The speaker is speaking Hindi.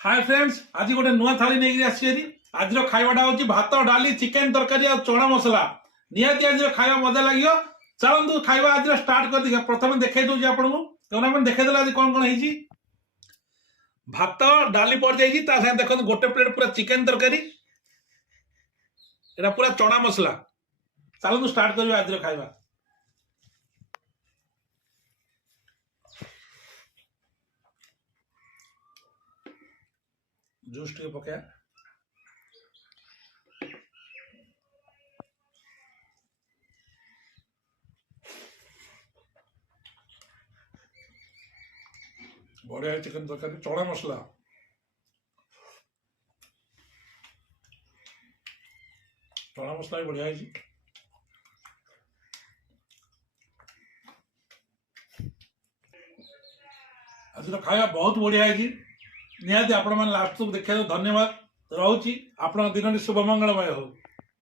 हाय फ्रेंड्स, आज गोटे नुआ थाली नहीं आसी। आज खाइबाटा हूँ भात डाली चिकेन तरकारी और चना मसला। निहाती आज खाଇବା मजा लगे। चलतु खाଇବା आज स्टार्ट कर दिखा। प्रथम देखे दूसरी आपको कैमरामैन देखेदेला आज कौन कौन है। भात डाली पड़ जाए देखो गोटे प्लेट पूरा चिकेन तरकारी, एटा पूरा चना मसला। चलतु स्टार्ट कर आज खाଇବା। जूस टे पकाया बढ़िया चिकन तरकारी चना मसला। चना मसला भी बढ़िया है। आज खाଇବା बहुत बढ़िया है। निहाती आपण मैंने लास्ट तक देखा धन्यवाद। रोची आप दिन शुभ मंगलमय हो।